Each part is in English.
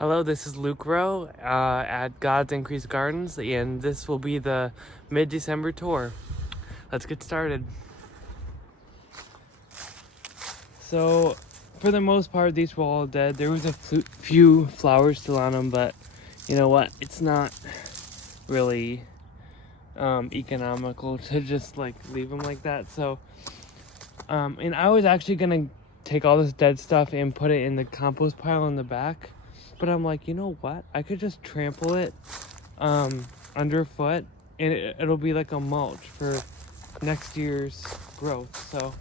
Hello, this is Luke Rowe at God's Increased Gardens, and this will be the mid-December tour. Let's get started. So, for the most part, these were all dead. There was a few flowers still on them, but you know what? It's not really economical to just like leave them like that. So, and I was actually gonna take all this dead stuff and put it in the compost pile in the back. But I'm like, you know what? I could just trample it underfoot, and it'll be like a mulch for next year's growth. So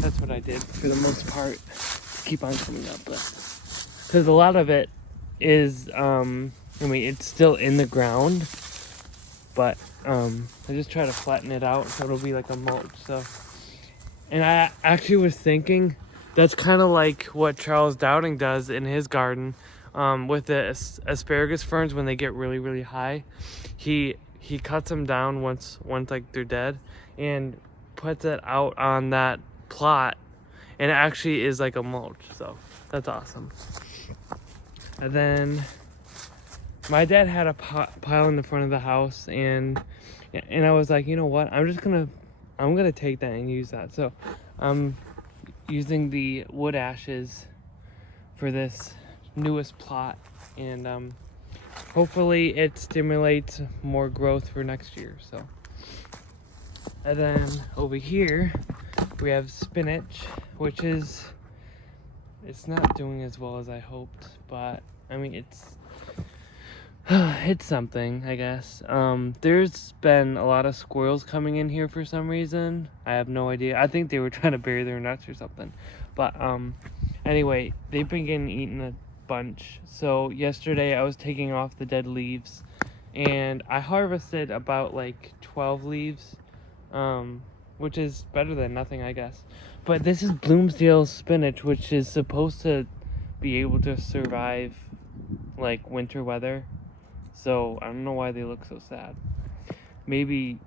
that's what I did for the most part to keep on coming up. But because a lot of it is, it's still in the ground, but I just try to flatten it out so it'll be like a mulch. So, and I actually was thinking that's kind of like what Charles Dowding does in his garden. With the asparagus ferns, when they get really, really high, he cuts them down once like they're dead and puts it out on that plot, and it actually is like a mulch. So that's awesome. And then my dad had a pile in the front of the house, and I was like, you know what? I'm gonna take that and use that. So I'm using the wood ashes for this newest plot, and hopefully it stimulates more growth for next year. So, and then over here we have spinach, which it's not doing as well as I hoped, but I mean it's something, I guess. There's been a lot of squirrels coming in here for some reason. I have no idea. I think they were trying to bury their nuts or something, but anyway, they've been getting eaten a bunch. So yesterday I was taking off the dead leaves, and I harvested about like 12 leaves, which is better than nothing, I guess. But this is Bloomsdale spinach, which is supposed to be able to survive like winter weather. So I don't know why they look so sad. Maybe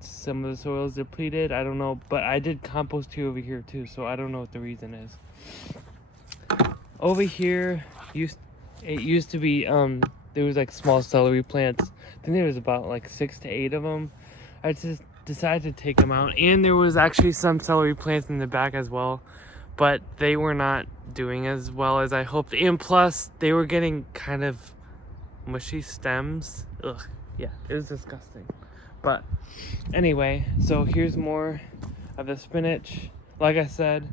some of the soil is depleted, I don't know, but I did compost here over here too, so I don't know what the reason is. Over here, it used to be, there was like small celery plants. I think there was about like 6 to 8 of them. I just decided to take them out, and there was actually some celery plants in the back as well, but they were not doing as well as I hoped, and plus they were getting kind of mushy stems. Ugh, yeah, it was disgusting. But anyway, so here's more of the spinach. Like I said,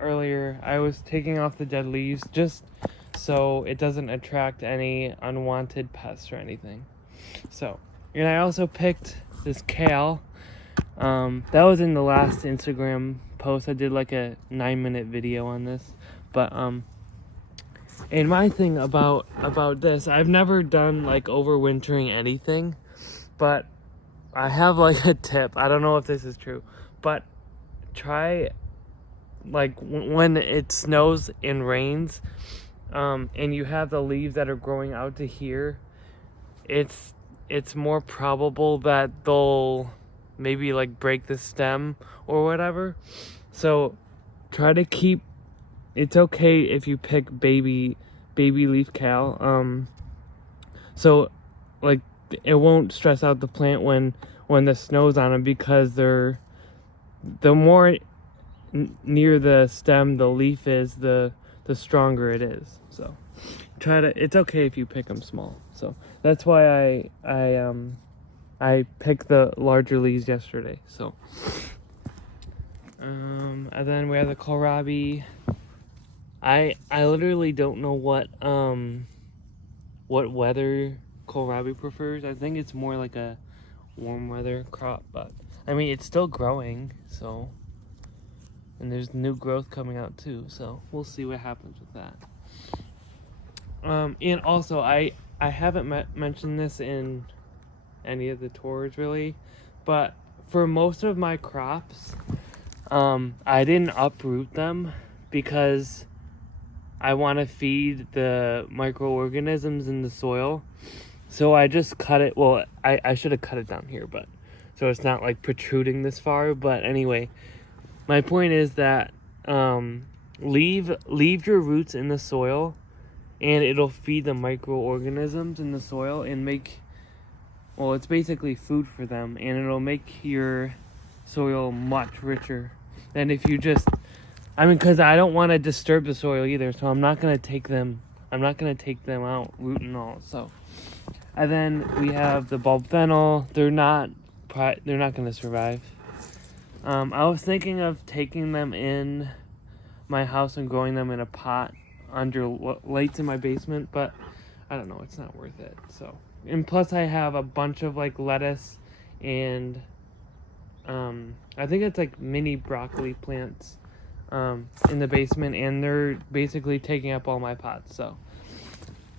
earlier, I was taking off the dead leaves just so it doesn't attract any unwanted pests or anything. So, and I also picked this kale. That was in the last Instagram post. I did like a 9-minute video on this. But and my thing about this, I've never done like overwintering anything, but I have like a tip. I don't know if this is true, but try like when it snows and rains, and you have the leaves that are growing out to here, it's more probable that they'll maybe like break the stem or whatever. So try to keep, it's okay if you pick baby leaf kale, so like it won't stress out the plant when the snow's on them, because the more near the stem the leaf is, the stronger it is. So it's okay if you pick them small. So that's why I picked the larger leaves yesterday. So and then we have the kohlrabi. I literally don't know what weather kohlrabi prefers. I think it's more like a warm weather crop, but I mean it's still growing, so, and there's new growth coming out too, so we'll see what happens with that. And also I haven't mentioned this in any of the tours really, but for most of my crops, I didn't uproot them because I want to feed the microorganisms in the soil. So I just cut it. Well, I should have cut it down here, but so it's not like protruding this far. But anyway, my point is that leave your roots in the soil and it'll feed the microorganisms in the soil and make, well, it's basically food for them, and it'll make your soil much richer than if you just, I mean, because I don't want to disturb the soil either, so I'm not going to take them out, root and all. So, and then we have the bulb fennel. They're not going to survive. I was thinking of taking them in my house and growing them in a pot under lights in my basement, but I don't know, it's not worth it. So, and plus I have a bunch of like lettuce and I think it's like mini broccoli plants in the basement, and they're basically taking up all my pots, so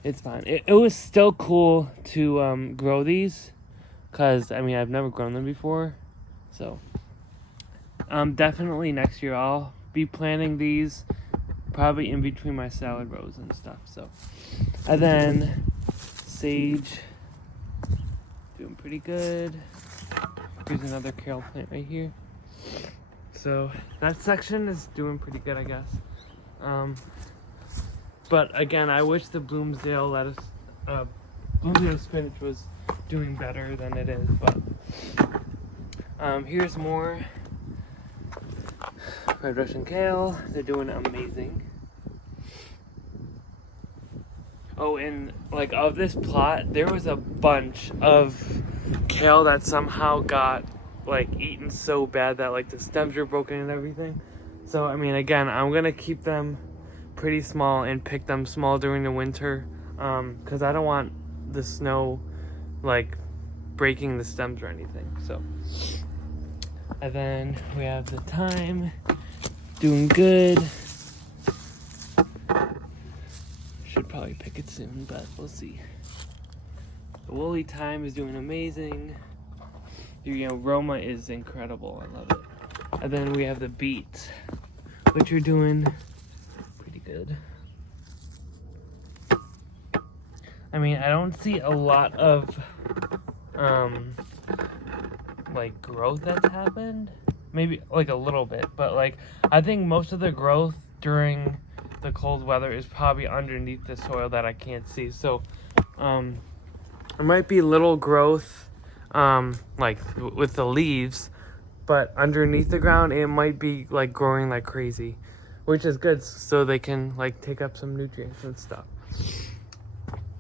it's fine. It was still cool to grow these, because I mean I've never grown them before, so definitely next year I'll be planting these probably in between my salad rows and stuff. So, and then sage, doing pretty good. Here's another kale plant right here. So that section is doing pretty good, I guess. But again, I wish the Bloomsdale spinach was doing better than it is. But here's more red Russian kale. They're doing amazing. Oh, and like of this plot, there was a bunch of kale that somehow got like eaten so bad that like the stems were broken and everything. So I mean, again, I'm gonna keep them pretty small and pick them small during the winter, because I don't want the snow like breaking the stems or anything. So, and then we have the thyme, doing good. Should probably pick it soon, but we'll see. The woolly thyme is doing amazing. The aroma is incredible. I love it. And then we have the beets, which are doing pretty good. I mean, I don't see a lot of like growth that's happened. Maybe like a little bit, but like I think most of the growth during the cold weather is probably underneath the soil that I can't see. So there might be little growth like with the leaves, but underneath the ground it might be like growing like crazy, which is good, so they can like take up some nutrients and stuff.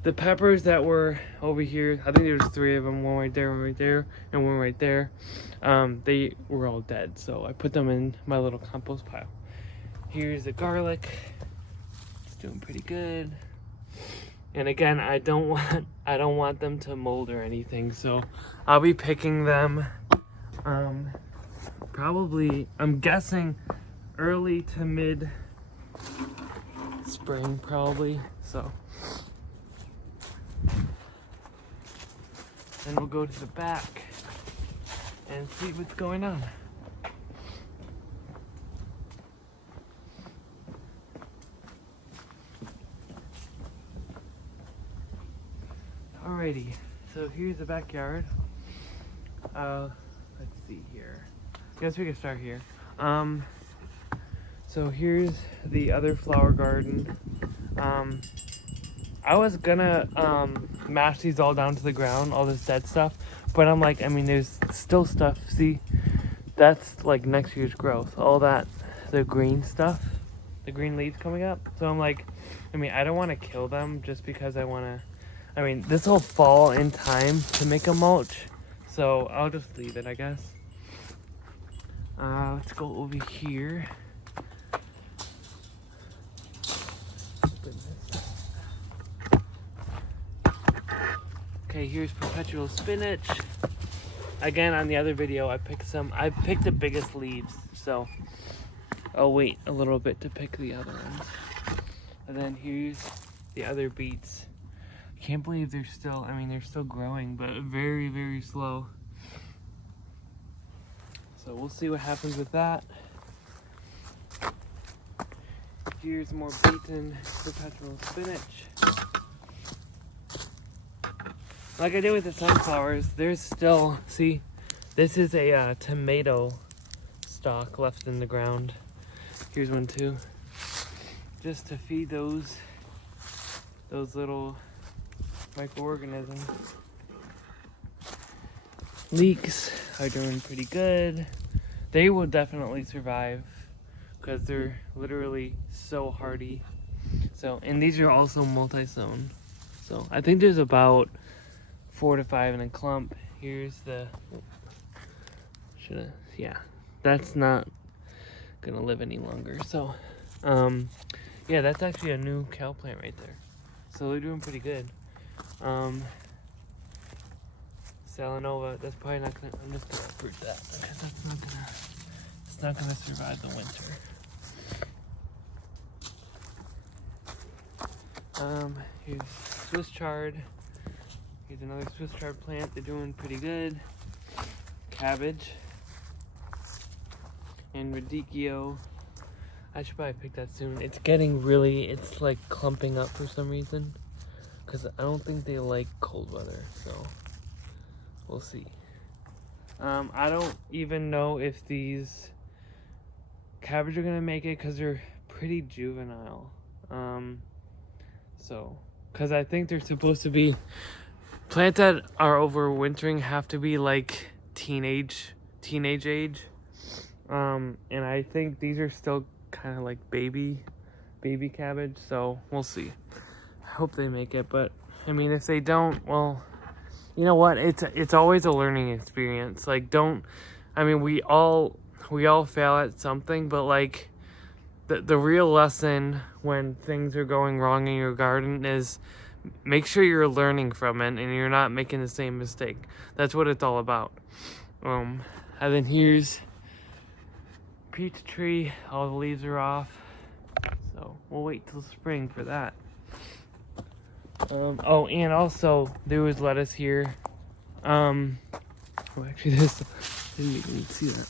The peppers that were over here, I think there was 3 of them, one right there, and one right there. They were all dead, so I put them in my little compost pile. Here's the garlic. It's doing pretty good. And again, I don't want them to mold or anything, so I'll be picking them probably, I'm guessing early to mid spring probably. So then we'll go to the back and see what's going on. Alrighty, so here's the backyard. Let's see here. I guess we can start here. So here's the other flower garden. I was gonna mash these all down to the ground, all this dead stuff, but I'm like, I mean, there's still stuff. See, that's like next year's growth. All that, the green stuff, the green leaves coming up. So I'm like, I mean, I don't want to kill them just because I want to. I mean, this will fall in time to make a mulch, so I'll just leave it, I guess. Let's go over here. Okay, here's perpetual spinach. Again, on the other video, I picked the biggest leaves, so I'll wait a little bit to pick the other ones. And then here's the other beets. I can't believe they're still growing, but very, very slow. So we'll see what happens with that. Here's more beets and perpetual spinach. Like I did with the sunflowers, there's still, see, this is a tomato stalk left in the ground. Here's one too. Just to feed those those little microorganisms. Leeks are doing pretty good. They will definitely survive because they're literally so hardy. So, and these are also multi-sown. So I think there's about 4 to 5 in a clump. Here's the, yeah, that's not gonna live any longer. So, yeah, that's actually a new cow plant right there. So they're doing pretty good. Salanova, that's probably not gonna, I'm just gonna uproot that because it's not gonna survive the winter. Here's Swiss chard. Here's another Swiss chard plant. They're doing pretty good. Cabbage. And radicchio. I should probably pick that soon. It's getting really, it's like clumping up for some reason. Because I don't think they like cold weather, so we'll see. I don't even know if these cabbage are gonna make it because they're pretty juvenile. Because I think they're supposed to be, plants that are overwintering have to be like teenage age. And I think these are still kind of like baby cabbage, so we'll see. I hope they make it, but I mean, if they don't, well, you know what? It's always a learning experience. Like, I mean, we all fail at something, but like the real lesson when things are going wrong in your garden is make sure you're learning from it and you're not making the same mistake. That's what it's all about. And then here's peach tree. All the leaves are off, so we'll wait till spring for that. Oh, and also there was lettuce here. Actually, this didn't even see that.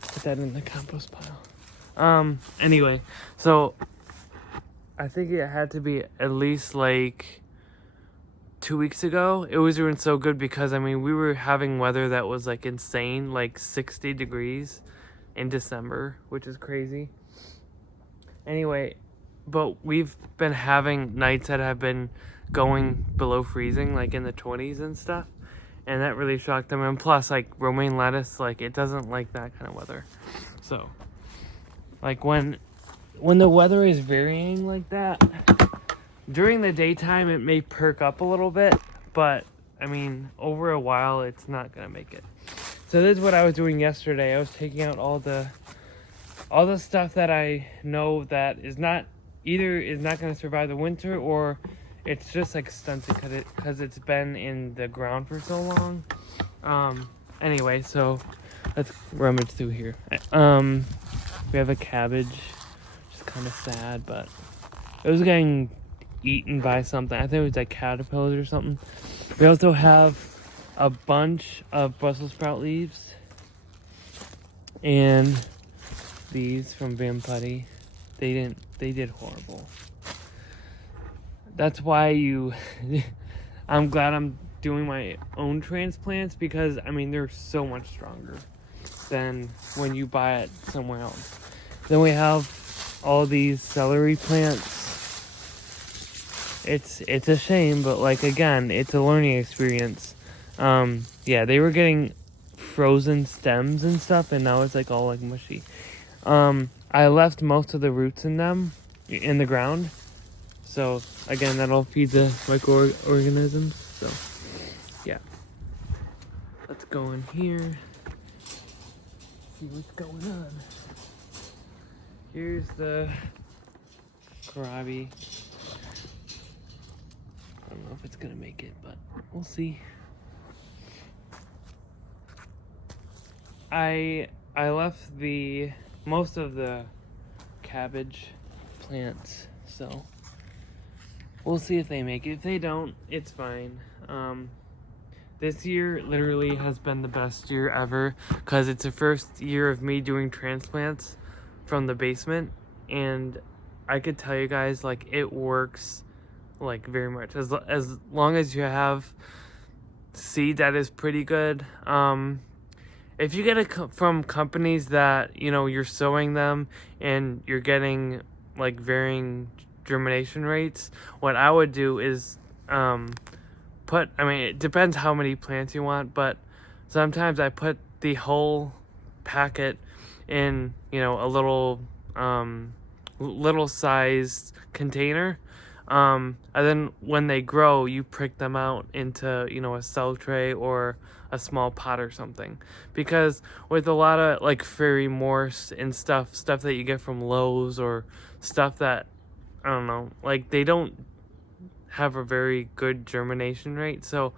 Put that in the compost pile. Anyway, so I think it had to be at least like 2 weeks ago. It was doing so good because I mean we were having weather that was like insane, like 60 degrees in December, which is crazy. Anyway, but we've been having nights that have been going below freezing, like in the 20s and stuff, and that really shocked them. And plus, like romaine lettuce, like it doesn't like that kind of weather. So, like when the weather is varying like that, during the daytime it may perk up a little bit, but I mean over a while it's not gonna make it. So this is what I was doing yesterday. I was taking out all the stuff that I know that is not going to survive the winter, or it's just like stunted because it's been in the ground for so long. Anyway, so let's rummage through here. We have a cabbage, which is kind of sad, but it was getting eaten by something. I think it was like caterpillars or something. We also have a bunch of Brussels sprout leaves and these from Van Putty. They did horrible. That's why I'm glad I'm doing my own transplants, because I mean they're so much stronger than when you buy it somewhere else. Then we have all these celery plants. It's a shame, but like again, it's a learning experience. Yeah, they were getting frozen stems and stuff, and now it's like all like mushy. I left most of the roots in them in the ground, so again that'll feed the microorganisms. So yeah, let's go in here, see what's going on. Here's the kohlrabi. I don't know if it's gonna make it, but we'll see. I left most of the cabbage plants, so we'll see if they make it. If they don't, it's fine. This year literally has been the best year ever because it's the first year of me doing transplants from the basement, and I could tell you guys, like, it works like very much as long as you have seed that is pretty good. If you get it from companies that, you know, you're sowing them and you're getting like varying germination rates, what I would do is it depends how many plants you want, but sometimes I put the whole packet in, a little sized container. And then when they grow, you prick them out into, a cell tray or a small pot or something. Because with a lot of like fairy morse and stuff that you get from Lowe's or stuff that, I don't know, like they don't have a very good germination rate. So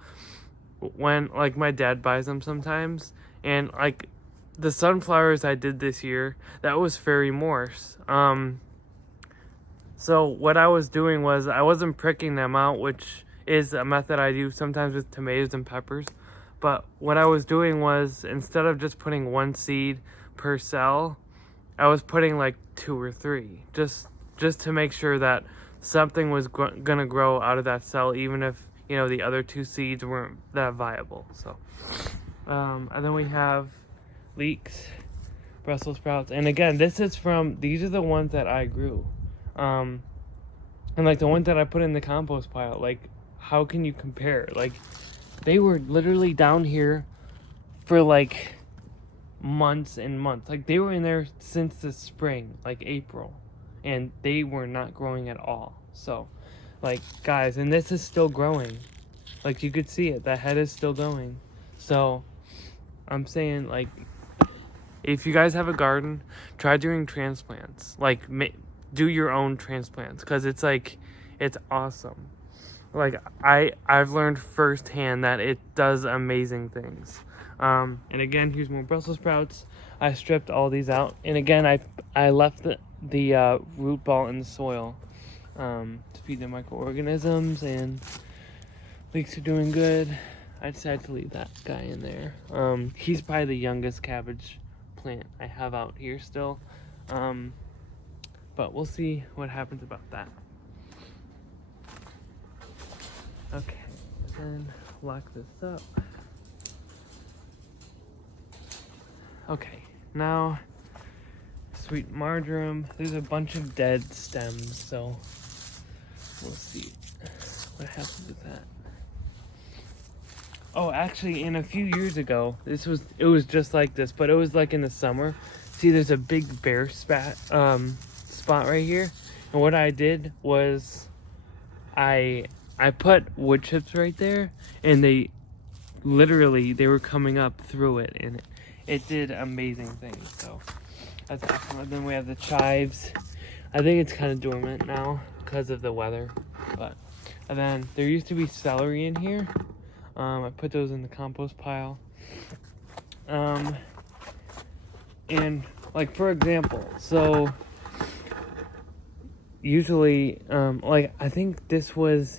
when like my dad buys them sometimes, and like the sunflowers I did this year, that was fairy morse. So what I was doing was I wasn't pricking them out, which is a method I do sometimes with tomatoes and peppers. But what I was doing was, instead of just putting one seed per cell, I was putting like 2 or 3, just to make sure that something was gonna grow out of that cell, even if the other 2 seeds weren't that viable. So, and then we have leeks, Brussels sprouts, and again, these are the ones that I grew, and like the ones that I put in the compost pile. Like, how can you compare? Like, they were literally down here for like months and months. Like, they were in there since the spring, like April, and they were not growing at all. So, like, guys, and this is still growing. Like, you could see it. That head is still going. So, I'm saying, like, if you guys have a garden, try doing transplants. Like, do your own transplants, because it's awesome. Like, I've learned firsthand that it does amazing things. And again, here's more Brussels sprouts. I stripped all these out, and again, I left the root ball in the soil to feed the microorganisms, and leeks are doing good. I decided to leave that guy in there. He's probably the youngest cabbage plant I have out here still. But we'll see what happens about that. Okay, then lock this up. Okay, now sweet marjoram. There's a bunch of dead stems, so we'll see what happens with that. Oh, actually, in a few years ago, it was just like this, but it was like in the summer. See, there's a big bare spot right here, and what I did was I put wood chips right there, and they were coming up through it, and it did amazing things. So that's excellent. Then we have the chives. I think it's kind of dormant now because of the weather, and then there used to be celery in here. I put those in the compost pile. And like, for example, so usually, like, I think it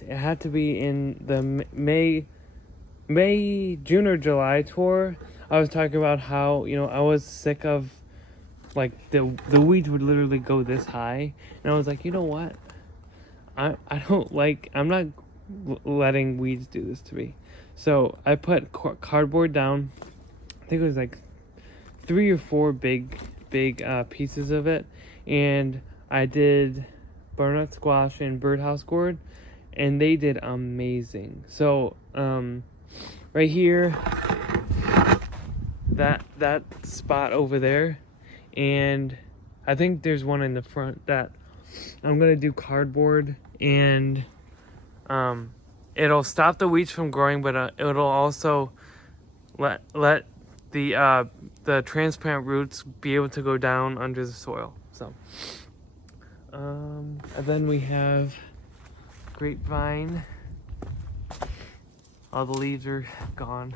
had to be in the June or July tour. I was talking about how, I was sick of, like, the weeds would literally go this high. And I was like, you know what? I'm not letting weeds do this to me. So I put cardboard down. I think it was like 3 or 4 big pieces of it, and I did butternut squash and birdhouse gourd, and they did amazing. So right here, that spot over there, and I think there's one in the front that I'm gonna do cardboard, and it'll stop the weeds from growing, but it'll also let the transplant roots be able to go down under the soil. So, and then we have grapevine. All the leaves are gone,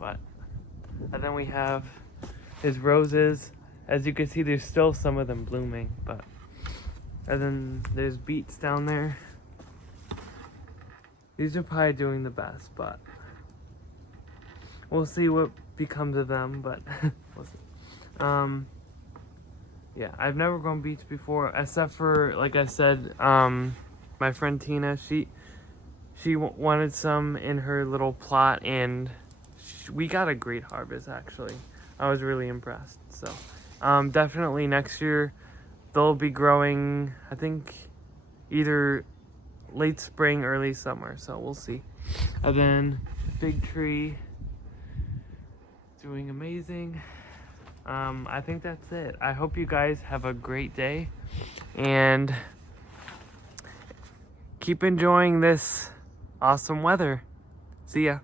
and then we have his roses. As you can see, there's still some of them blooming, and then there's beets down there. These are probably doing the best, but we'll see what becomes of them, but we'll see. Yeah, I've never grown beets before, except for, like I said, my friend Tina, she wanted some in her little plot, and we got a great harvest, actually. I was really impressed. So, definitely next year, they'll be growing, I think, either late spring, early summer. So we'll see. And then the fig tree doing amazing. I think that's it. I hope you guys have a great day and keep enjoying this awesome weather. See ya.